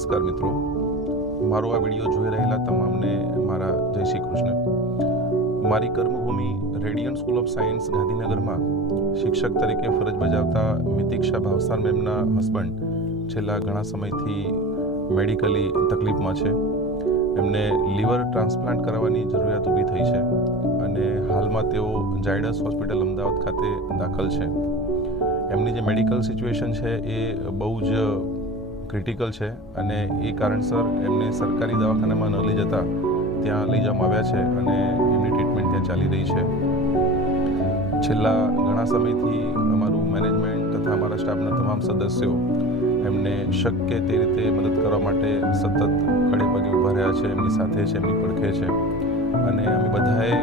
નમસ્કાર મિત્રો, મારો આ વિડીયો જોઈ રહેલા તમામને મારા જય શ્રી કૃષ્ણ। મારી કર્મભૂમિ રેડિયન્ટ સ્કૂલ ઓફ સાયન્સ ગાંધીનગરમાં શિક્ષક તરીકે ફરજ બજાવતા મિતિક્ષા ભાવસાર મેમના હસબન્ડ છેલ્લા ઘણા સમયથી મેડિકલી તકલીફમાં છે। એમને લીવર ટ્રાન્સપ્લાન્ટ કરાવવાની જરૂરિયાત ઊભી થઈ છે અને હાલમાં તેઓ ઝાયડસ હોસ્પિટલ અમદાવાદ ખાતે દાખલ છે। એમની જે મેડિકલ સિચ્યુએશન છે એ બહુ જ ક્રિટિકલ છે અને એ કારણસર એમને સરકારી દવાખાનામાં ન લઈ જતા ત્યાં લઈ જવામાં આવ્યા છે અને એમની ટ્રીટમેન્ટ ત્યાં ચાલી રહી છે। છેલ્લા ઘણા સમયથી અમારું મેનેજમેન્ટ તથા અમારા સ્ટાફના તમામ સદસ્યો એમને શક્ય તે રીતે મદદ કરવા માટે સતત ખડે પગે ઊભા રહ્યા છે, એમની સાથે છે, એમની પડખે છે અને અમે બધાએ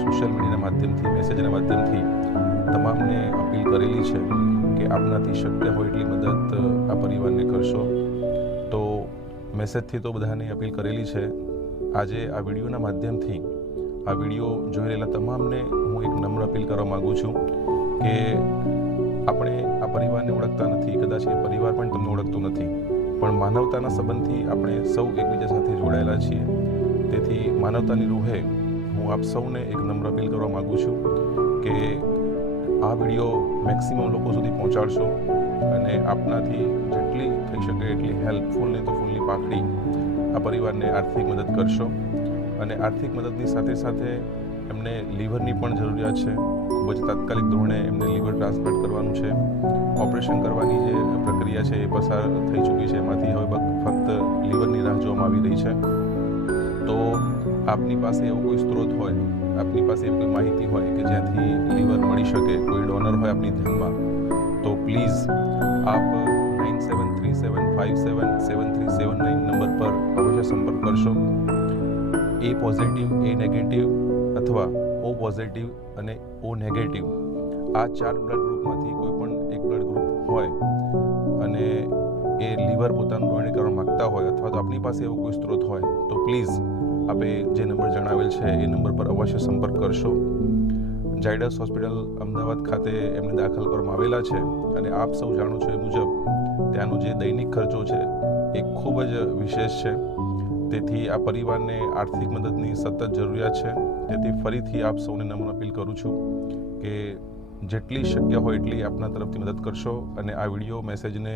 સોશિયલ મીડિયાના માધ્યમથી, મેસેજના માધ્યમથી તમામને અપીલ કરેલી છે કે આપનાથી શક્ય હોય એટલી મદદ આ પરિવારને કરશો। તો મેસેજથી તો બધાને અપીલ કરેલી છે। આજે આ વિડીયોના માધ્યમથી આ વિડીયો જોઈ રહેલા તમામને હું એક નમ્ર અપીલ કરવા માગું છું કે આપણે આ પરિવારને ઓળખતા નથી, કદાચ એ પરિવાર પણ તમને ઓળખતો નથી, પણ માનવતાના સંબંધથી આપણે સૌ એકબીજા સાથે જોડાયેલા છીએ। તેથી માનવતાની રૂહે હું આપ સૌને એક નમ્ર અપીલ કરવા માગું છું કે આ વિડીયો મેક્સિમમ લોકો સુધી પહોંચાડશો અને આપનાથી જેટલી થઈ શકે એટલી હેલ્પ, ફૂલની તો ફૂલની પાંખડી આ પરિવારને આર્થિક મદદ કરશો। અને આર્થિક મદદની સાથે સાથે એમને લીવરની પણ જરૂરિયાત છે, ખૂબ જ તાત્કાલિક ધોરણે એમને લીવર ટ્રાન્સપ્લાન્ટ કરવાનું છે। ઓપરેશન કરવાની જે પ્રક્રિયા છે એ પસાર થઈ ચૂકી છે, એમાંથી હવે ફક્ત લીવરની રાહ જોવામાં આવી રહી છે। તો આપની પાસે એવો કોઈ સ્ત્રોત હોય, આપની પાસે એવી કોઈ માહિતી હોય કે જ્યાંથી લીવર મળી શકે, કોઈ ડોનર હોય આપની ધ્યાનમાં, તો પ્લીઝ આપ 9737577379 નંબર પર અવશ્ય સંપર્ક કરશો। એ પોઝિટિવ, એ નેગેટિવ અથવા ઓ પોઝિટિવ અને ઓ નેગેટિવ આ 4 બ્લડ ગ્રુપમાંથી કોઈ પણ એક બ્લડ ગ્રુપ હોય અને એ લીવર પોતાનું ડોનેટ કરવા માગતા હોય અથવા તો આપની પાસે એવો કોઈ સ્ત્રોત હોય તો પ્લીઝ આપે જે નંબર જણાવેલ છે એ નંબર પર અવશ્ય સંપર્ક કરશો। ઝાયડસ હોસ્પિટલ અમદાવાદ ખાતે એમને દાખલ કરવામાં આવેલા છે અને આપ સૌ જાણો છો એ મુજબ ત્યાંનો જે દૈનિક ખર્ચો છે એ ખૂબ જ વિશેષ છે। તેથી આ પરિવારને આર્થિક મદદની સતત જરૂરિયાત છે। તેથી ફરીથી આપ સૌને નમ્ર અપીલ કરું છું કે જેટલી શક્ય હોય એટલી આપના તરફથી મદદ કરશો અને આ વિડીયો મેસેજને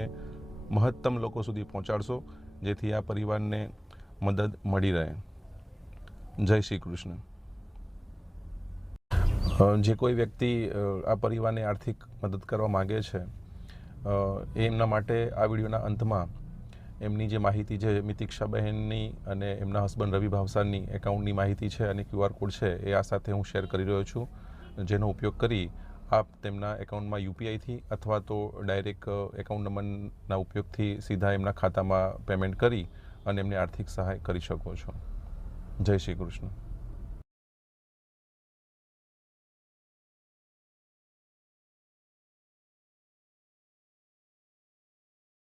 મહત્તમ લોકો સુધી પહોંચાડશો જેથી આ પરિવારને મદદ મળી રહે। જય શ્રી કૃષ્ણ। જે કોઈ વ્યક્તિ આ પરિવારને આર્થિક મદદ કરવા માગે છે એમના માટે આ વિડીયોના અંતમાં એમની જે માહિતી છે મિતિક્ષાબહેનની અને એમના હસબન્ડ રવિ ભાવસારની એકાઉન્ટની માહિતી છે અને QR કોડ છે એ આ સાથે હું શેર કરી રહ્યો છું, જેનો ઉપયોગ કરી આપ તેમના એકાઉન્ટમાં UPIથી અથવા તો ડાયરેક્ટ એકાઉન્ટ નંબરના ઉપયોગથી સીધા એમના ખાતામાં પેમેન્ટ કરી અને એમને આર્થિક સહાય કરી શકો છો। જય શ્રી કૃષ્ણ।